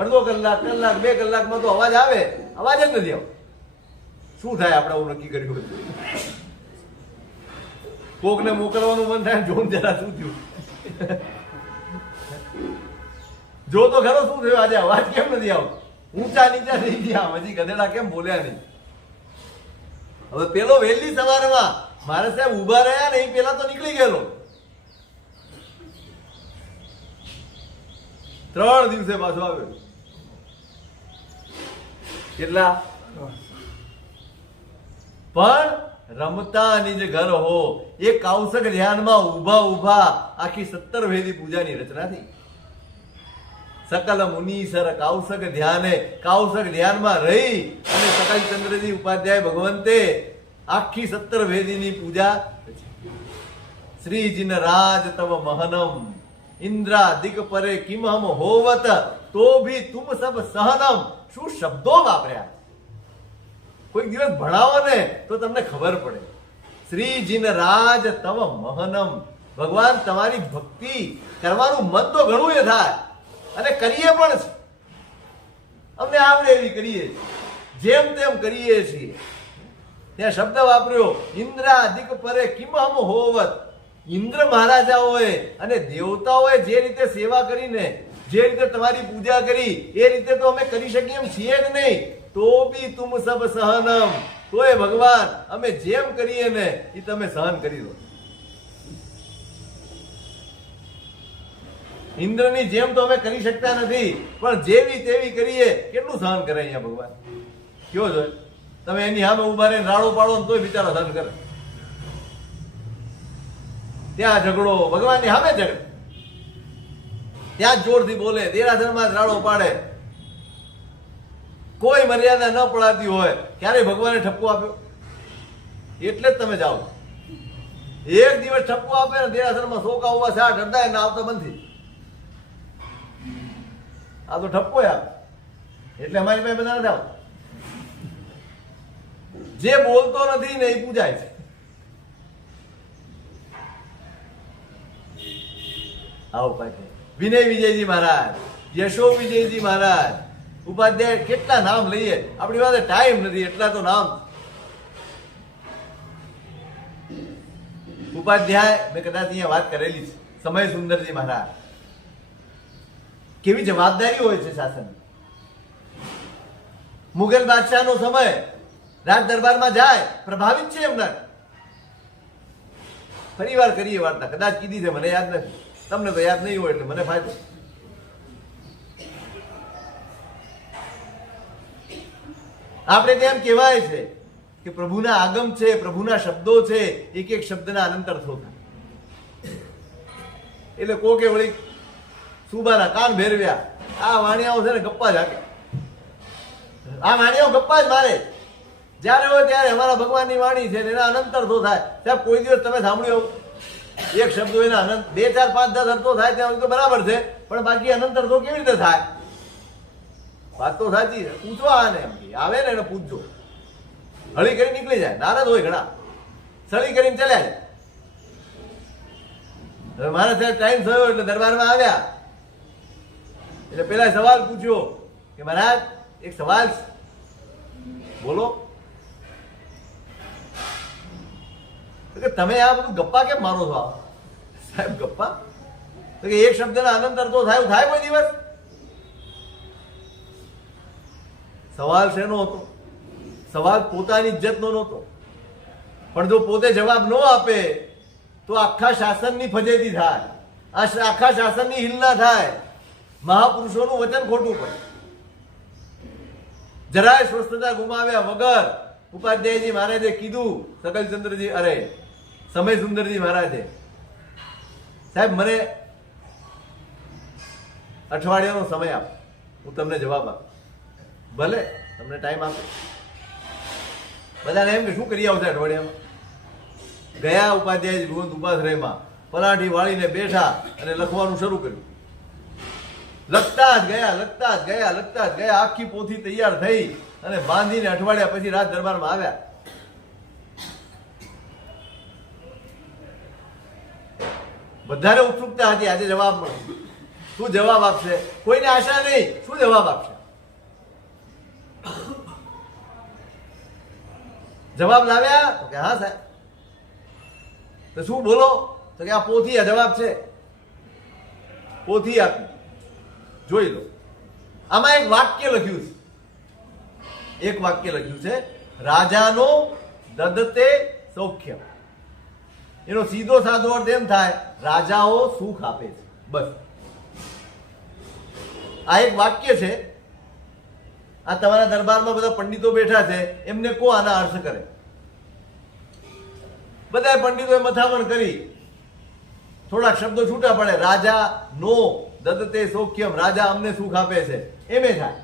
અડધો કલાક, 2 કલાકમાં તો અવાજ આવે, અવાજ જ નથી આવતો. શું થાય? આપણે આવું નક્કી કર્યું હોય. કોકને મોકલવાનું મન થાય, જોન જરા શું થયું, જો તો ખરો શું થયું આજે, અવાજ કેમ નથી આવતો? ઊંચા નીચા થઈ ગયા, હજી ગધેડા કેમ બોલ્યા નહીં? હવે પેલો વહેલી સવારમાં મારે સાહેબ ઉભા રહ્યા નહીં, પેલા તો નીકળી ગયેલો. 3 દિવસે પાછો આવ્યો. કેટલા? પણ રમતા નિજ ઘર હો, એ કૌશક ધ્યાનમાં ઉભા ઉભા આખી 17 વેદી પૂજાની રચના થઈ. સકલ મુનીસર કૌશક ધ્યાને, કૌશક ધ્યાનમાં રહી અને સકલચંદ્રજી ઉપાધ્યાય ભગવંતે આખી 17 વેદીની પૂજા. શ્રીજીન રાજ તવ મહનમ ઇન્દ્રાદિક પરે કિમહમ હોવત તો ભી તુમ સબ સહનમ. શું શબ્દો વાપર્યા! કોઈ દિવસ ભણાવો ને તો તમને ખબર પડે. શ્રીજીન રાજ તવ મહનમ, ભગવાન તમારી ભક્તિ કરવાનું મન તો ઘણું એ થાય અને કરીએ પણ છે. અમને આવડે એવી કરીએ, જેમ તેમ કરીએ છીએ. ત્યાં શબ્દ વાપર્યો ઇન્દ્રાદિક પરે કિમહમ હોવત. ઇન્દ્ર મહારાજાઓએ અને દેવતાઓએ જે રીતે સેવા કરીને, જે રીતે તમારી પૂજા કરી, એ રીતે તો અમે કરી શકીએ એમ છીએ જ નહીં. તો બી તુમ સબ સહનમ, તોય ભગવાન અમે જેમ કરીએ ને એ તમે સહન કરી દો. ઇન્દ્રની જેમ તો અમે કરી શકતા નથી, પણ જેવી તેવી કરીએ. કેટલું સહન કરે અહીંયા ભગવાન? કયો જોઈએ? તમે એની સામે ઉભા રહીને રાડો પાડો ને તોય બિચારો સહન કરે. ત્યાં ઝઘડો, ભગવાનની સામે ઝઘડે, ત્યાં જોરથી બોલે, દેરાસરમાં જ રાડો પાડે. કોઈ મર્યાદા ન પડાતી હોય, ક્યારે ભગવાને ઠપકો આપ્યો? એટલે જ તમે જાઓ. એક દિવસ ઠપકો આપે ને દેરાસરમાં સોકા ઉભા સાઠ અડધા ને આવતા બંધ થઈ. આ તો ઠપકો આપે એટલે અમારી પાસે બધા નથી આવતા. જે બોલતો નથી ને એ પૂજાય છે. આવો પાછળ વિનય વિજયજી મહારાજ, યશો વિજયજી મહારાજ, ઉપાધ્યાય, કેટલા નામ લઈએ. આપણી પાસે ટાઈમ નથી એટલા તો નામ. ઉપાધ્યાય મેં કદાચ અહીંયા વાત કરેલી છે. સમય સુંદરજી મહારાજ, કેવી જવાબદારી હોય છે શાસન. મુગલ બાદશાહનો સમય, રાજ દરબારમાં જાય, પ્રભાવિત છે એમના. ફરી વાર કરીએ વાર્તા, કદાચ કીધી છે, મને યાદ નથી. તમને તો યાદ નહીં હોય એટલે મને ફાયદો. આપણે તેમ કહેવાય છે કે પ્રભુના આગમ છે, પ્રભુના શબ્દો છે, એક એક શબ્દના અનંત અર્થો થાય. એટલે કોકે વળી સુબાના કાન ભેરવ્યા, આ વાણિયાઓ છે ને ગપ્પા જ હાકે, આ વાણિયાઓ ગપ્પા જ મારે. જ્યારે હોય ત્યારે અમારા ભગવાનની વાણી છે એના અનંત અર્થો થાય. સાહેબ કોઈ દિવસ તમે સાંભળ્યું એક શબ્દો એના અનંત 2, 4, 5, 10 અર્થો થાય ત્યાં તો બરાબર છે, પણ બાકી અનંત અર્થો કેવી રીતે થાય? વાત તો સાચી છે. પૂછવા આને, એમ આવે ને એને પૂછજો. હળી કરી નીકળી જાય. નારદ હોય ઘણા, સળી કરીને ચાલ્યા જાય. હવે મારા સાહેબ ટાઈમ થયો એટલે દરબારમાં આવ્યા. એટલે પેલા સવાલ પૂછ્યો કે મહારાજ એક સવાલ છે, બોલો. કે તમે આ બધું ગપ્પા કેમ મારો છો? સાહેબ ગપ્પા તો કે એક શબ્દના અનંત અર્થો થાય કોઈ દિવસ? સવાલ શેનો હતો? સવાલ પોતાની ઇજ્જતનો નહોતો, પણ જો પોતે જવાબ ન આપે તો આખા શાસનની ફજેતી થાય, આખા શાસનની હિલના થાય, મહાપુરુષોનું વચન ખોટું પડે. જરાય સ્વસ્થતા ગુમાવ્યા વગર ઉપાધ્યાયજી મહારાજે કીધું, સકલચંદ્રજી અરે સમય સુંદરજી મહારાજે, સાહેબ મને અઠવાડિયાનો સમય આપો, હું તમને જવાબ આપું. ભલે તમને ટાઈમ આપો. બધાને એમ કે શું કરી આવશે અઠવાડિયામાં? ગયા ઉપાધ્યાય ભુવંત ઉપાશ્રયમાં પલાઠી વાળીને બેઠા અને લખવાનું શરૂ કર્યું. લખતા જ ગયા, આખી પોથી તૈયાર થઈ અને બાંધીને અઠવાડિયા પછી રાજ દરબારમાં આવ્યા. બધાને ઉત્સુકતા હતી આજે જવાબ મળે. શું જવાબ આપશે? કોઈને આશા નહીં. શું જવાબ આપશે? જવાબ લાવ્યા તો કે હા સાહેબ. તો શું બોલો? તો કે આ પોથી આ જવાબ છે. પોથી આપી, જોઈ લો. આમાં એક વાક્ય લખ્યું છે, રાજાનો દદતે સૌખ્ય. એનો સીધો સાદો અર્થ એમ થાય, રાજાઓ સુખ આપે છે. બસ આ એક વાક્ય છે. આ તમારા દરબારમાં બધા પંડિતો બેઠા છે, એમને કો આના અર્થ કરે. બધા પંડિતોએ મથામણ કરી, થોડાક શબ્દો છૂટા પડે. રાજા નો દદતે સૌખ્યમ, રાજા અમને સુખ આપે છે, એમે થાય.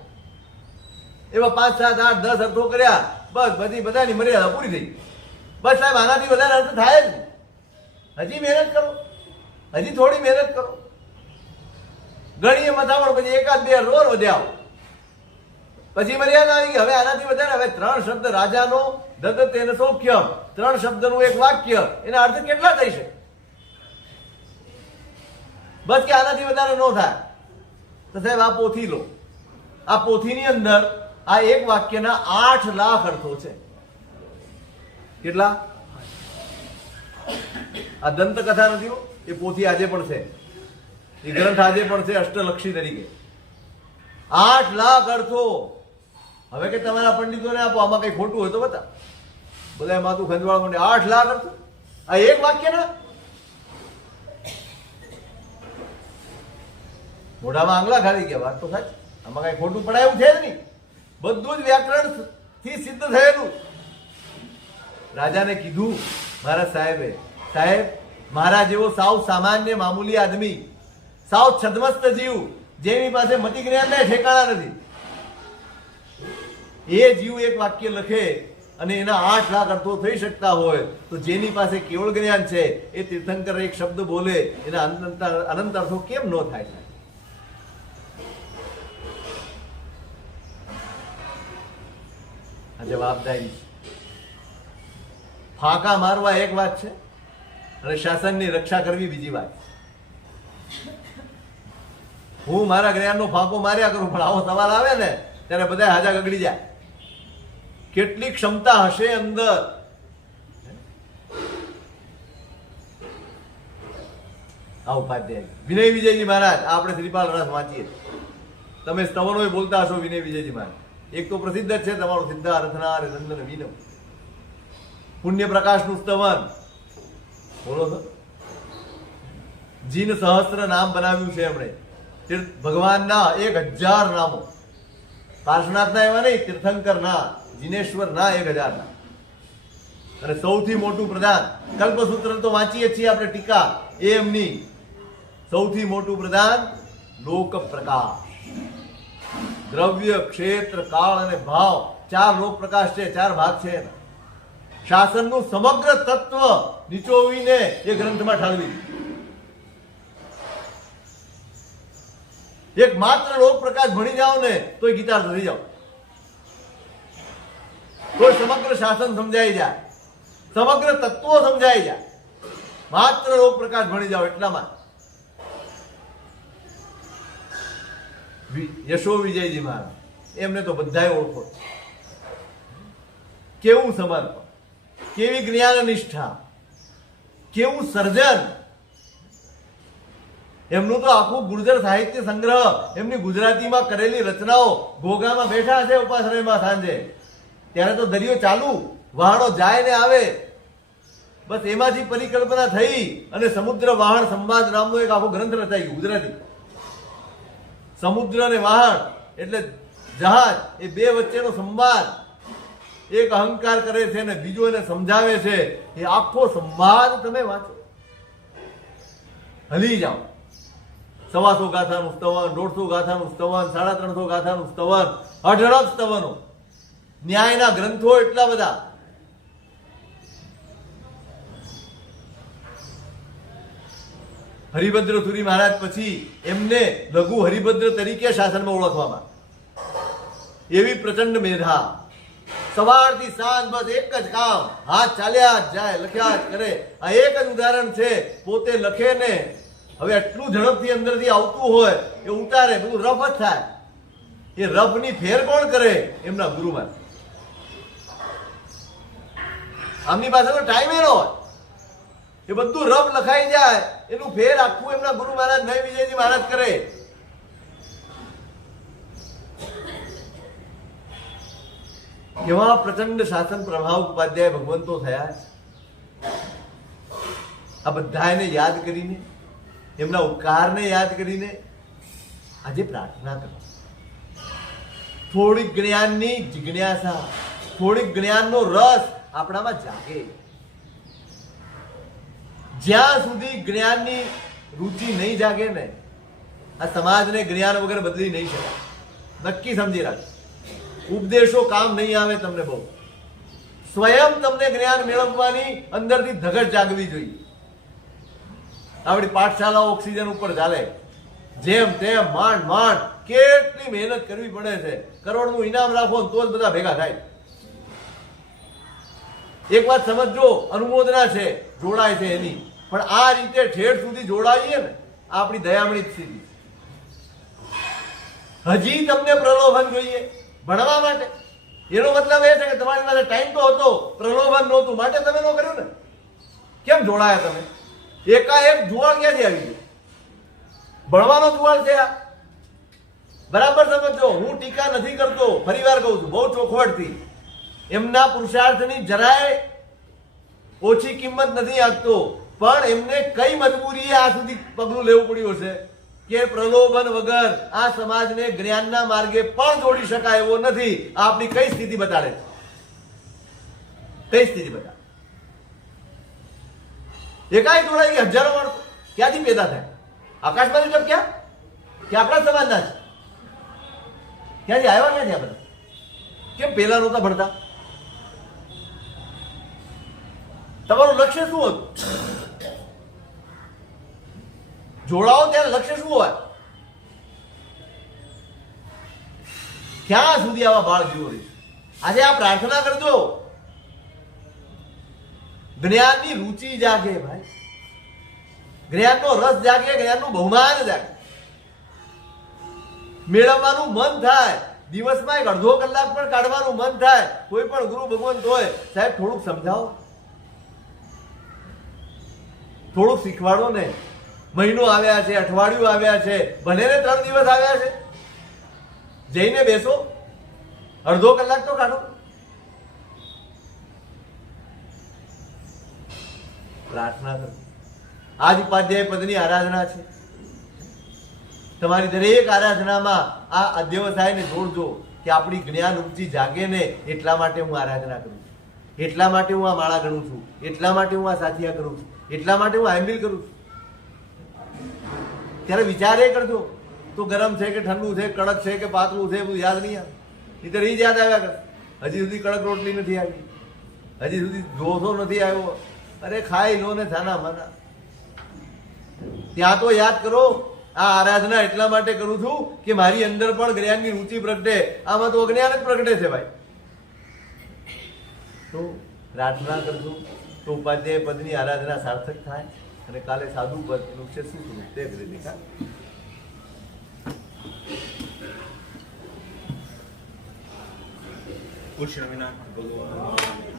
એવા 5, 7, 8, 10 અર્થો કર્યા. બસ બધી બધાની મર્યાદા પૂરી થઈ. બસ સાહેબ, આનાથી વધારે અર્થ થાય જ નહીં. હજી મહેનત કરો, હજી થોડી મહેનત કરો. ઘણી મથામણ પછી 1, 2 રોર વધ્યા. પછી મર્યાદા આવી ગઈ. હવે આનાથી વધારે, હવે 3 શબ્દ રાજાનો દદતે સૌખ્યમ, 3 શબ્દનું એક વાક્ય, એના અર્થ કેટલા થઈ છે? બસ કે આનાથી વધારે ન થાય. તો સાહેબ આ પોથી લો. આ પોથીની અંદર આ એક વાક્યના 8 લાખ અર્થો છે. કેટલા? આ દંતકથા નથી, એ પોથી આજે પણ છે, એ ગ્રંથ આજે પણ છે અષ્ટલક્ષી તરીકે. 8 લાખ અર્થો. હવે કે તમારા પંડિતોને આપો, આમાં કઈ ખોટું હોય તો બતા. બધા માથું ખંજવાળ માંડે. 8 લાખ અર્થો આ એક વાક્યના. મોઢામાં આંગળા ખાલી ગયા. વાત તો સાચી, આમાં કઈ ખોટું પડાયું છે જ નહીં. બધું જ વ્યાકરણ થી સિદ્ધ થયેલું. રાજાને કીધું મારા સાહેબે, સાહેબ મારા જેવો સાવ સામાન્ય મામૂલી આદમી, સાવ છદમસ્ત જીવ, જેની પાસે મતિ જ્ઞાનના ઠેકાણા નથી, એ જીવ એક વાક્ય લખે અને એના 8 લાખ અર્થો થઈ શકતા હોય, તો જેની પાસે કેવળ જ્ઞાન છે એ તીર્થંકર એક શબ્દ બોલે એના અનંત અર્થો કેમ ન થાય? આ જવાબદારી છે. ફાંકા મારવા એક વાત છે અને શાસનની રક્ષા કરવી બીજી વાત. હું મારા જ્ઞાનનો ફાંકો માર્યા કરું, પણ આવો સવાલ આવે ને ત્યારે બધા હાજા ગગડી જાય. કેટલી ક્ષમતા હશે અંદર. આ ઉપાધ્યાય વિનય વિજયજી મહારાજ, આપણે શ્રીપાલ રસ વાંચીએ, તમે સ્તવનો બોલતા હશો. વિનય વિજયજી મહારાજ એક તો પ્રસિદ્ધ જ છે તમારું, સિદ્ધાર્થના નંદન વિનમ, પુણ્ય પ્રકાશનું સ્તવન બોલો છો. જીન સહસ્ત્ર નામ બનાવ્યું છે એમણે, ભગવાનના 1000 નામો. પાર્શનાથના એવા નહીં, તીર્થંકરના, જીનેશ્વરના 1000 નામ. અને સૌથી મોટું પ્રધાન કલ્પસૂત્ર તો વાંચીએ છીએ આપણે, ટીકા એ એમની. સૌથી મોટું પ્રધાન લોક પ્રકાશ. દ્રવ્ય, ક્ષેત્ર, કાળ અને ભાવ 4 લોક પ્રકાશ છે, 4 ભાગ છે. શાસનનું સમગ્ર તત્વ નીચોવીને એ ગ્રંથમાં ઠાલવી. એક માત્ર લોક પ્રકાશ ભણી જાઓ ને તો ગીતાર્થ થઈ જાઓ, તો સમગ્ર શાસન સમજાઈ જાય, સમગ્ર તત્વો સમજાઈ જાય. માત્ર લોક પ્રકાશ ભણી જાઓ એટલામાં. યશો વિજયજી મહારાજ, એમને તો બધાએ ઓળખો. કેવું સમર્પણ, કેવી જ્ઞાન નિષ્ઠા, કેવું સર્જન. એમનું તો આખું ગુર્જર સાહિત્ય સંગ્રહ, એમની ગુજરાતીમાં કરેલી રચનાઓ. ઘોઘામાં બેઠા છે ઉપાશ્રયમાં સાંજે, ત્યારે તો દરિયો ચાલુ, વહાણો જાય ને આવે. બસ એમાંથી પરિકલ્પના થઈ અને સમુદ્ર વહાણ સંવાદ નામનો એક આખો ગ્રંથ રચાઈ ગયો ગુજરાતી. સમુદ્ર અને વહાણ એટલે જહાજ, એ બે વચ્ચેનો સંવાદ. એક અહંકાર કરે છે ને બીજો એને સમજાવે છે. એ આખો સંવાદ તમે વાંચો, હલી જાઓ. 125 ગાથાનું સ્તવન, 150 ગાથાનું સ્તવન, 350 ગાથાનું સ્તવન, અઢળક સ્તવનો, ન્યાયના ગ્રંથો એટલા બધા. હરિભદ્ર સુરી મહારાજ પછી એમને લઘુ હરિભદ્ર તરીકે શાસનમાં ઓળખવામાં. એવી પ્રચંડ મેધા. સવારથી સાંજ બસ એક જ કામ, હાથ ચાલ્યા જ જાય, લખ્યા જ કરે. આ એક જ ઉદાહરણ છે. પોતે લખે ને હવે એટલું ઝડપથી અંદરથી આવતું હોય એ ઉતારે, બધું રફ જ થાય. એ રફની ફેર કોણ કરે? એમના ગુરુમાં. આમની પાસે તો ટાઈમ ન હોય, એ બધું રફ લખાઈ જાય, એનું ફેર આખું એમના ગુરુ મહારાજ નય વિજયજી મહારાજ કરે. કેવા પ્રચંડ શાસન પ્રભાવ ઉપાધ્યાય ભગવંતો થયા. આ બધાને યાદ કરીને, એમના ઉપકારને યાદ કરીને આજે પ્રાર્થના કરો, થોડીક જ્ઞાનની જિજ્ઞાસા, થોડીક જ્ઞાનનો રસ આપણામાં જાગે. જ્યાં સુધી જ્ઞાનની રુચિ નહીં જાગે ને, આ સમાજને જ્ઞાન વગર બદલી નહીં શકાય. નક્કી સમજી રાખો. ઉપદેશો કામ નહીં આવે તમને બહુ. સ્વયં તમને જ્ઞાન મેળવવાની અંદરથી ધગટ જાગવી જોઈએ. આપણી પાઠશાલાઓ ઓક્સિજન ઉપર ચાલે, જેમ તેમ માંડ માંડ કેટલી મહેનત કરવી પડે છે. કરોડનું ઇનામ રાખો તો જ બધા ભેગા થાય. એક વાત સમજો, અનુમોદના છે, જોડાય છે એની, પણ આ રીતે ઠેઠ સુધી જોડાઈએ ને, આપણી દયામણી સ્થિતિ. હજી તમને પ્રલોભન જોઈએ ભણવા માટે, એનો મતલબ એ છે કે તમારી પાસે ટાઈમ તો હતો, પ્રલોભન નહોતું માટે તમે ન કર્યું ને. કેમ જોડાયા તમે? એકાએક જુવાળ ક્યાંથી આવી ગયો? ભણવાનો જુવાળ છે આ. બરાબર સમજો. હું ટીકા નથી કરતો, ફરી વાર કહું છું, બહુ ચોખવટથી. એમના પુરુષાર્થની જરાય ઓછી કિંમત નથી આપતો, પણ એમને કઈ મજબૂરીએ આ સુધી પગલું લેવું પડ્યું છે કે પ્રલોભન વગર આ સમાજને જ્ઞાનના માર્ગે પણ જોડી શકાય એવો નથી. આપણી કઈ સ્થિતિ બતાડે છે? કઈ સ્થિતિ બતાડે? એકાએક જોડાઈ ગયા હજારો માણસો ક્યાંથી પેદા થાય? આકાશમાંથી ટપક્યા કે આપણા સમાજના છે? ક્યાંથી આવ્યા? ક્યાંથી આ બધા? કેમ પેલા નહોતા ભણતા? તમારું લક્ષ્ય શું હતું? જોડાઓ ત્યારે લક્ષ્ય શું હોય? ક્યાં સુધી આવા બાળ જીવો રહીશ? આજે આ પ્રાર્થના કરજો, જ્ઞાનની રુચિ જાગે ભાઈ, જ્ઞાનનો રસ જાગે, જ્ઞાનનું બહુમાન જાગે, મેળવવાનું મન થાય. દિવસમાં એક અડધો કલાક પણ કાઢવાનું મન થાય. કોઈ પણ ગુરુ ભગવંત હોય, સાહેબ થોડુંક સમજાવો, થોડુંક શીખવાડો ને. મહિનો આવ્યા છે, અઠવાડિયું આવ્યા છે, ભલે ને 3 દિવસ આવ્યા છે, જઈને બેસો, અડધો કલાક તો કાઢો. પ્રાર્થના કરો. આજ ઉપાધ્યાય પદની આરાધના છે. તમારી દરેક આરાધનામાં આ અધ્યવસાયને જોડજો કે આપણી જ્ઞાન રુચિ જાગે ને. એટલા માટે હું આરાધના કરું છું, એટલા માટે હું આ માળા ગણું છું, એટલા માટે હું આ સાથિયા કરું છું, એટલા માટે હું આંબિલ કરું છું. ત્યારે વિચાર એ કરજો તો ગરમ છે કે ઠંડુ છે, કડક છે કે પાતળું છે, બધું યાદ નહીં આવે. નહીંતર એ જ યાદ આવ્યા કરે. હજી સુધી કડક રોટલી નથી આવી, હજી સુધી ઢોસો નથી આવ્યો. અરે ખાઈ લો ને થાના માના. ત્યાં તો યાદ કરો, આ આરાધના એટલા માટે કરું છું કે મારી અંદર પણ જ્ઞાનની રુચિ પ્રગટે. આમાં તો અજ્ઞાન જ પ્રગટે છે ભાઈ. તો પ્રાર્થના કરજો તો ઉપાધ્યાય પદની આરાધના સાર્થક થાય અને કાલે સાધુ પદ એનું છે શું સ્વરૂપ તે કરી દેખાય. કૃષ્ણ વિના ભગવાન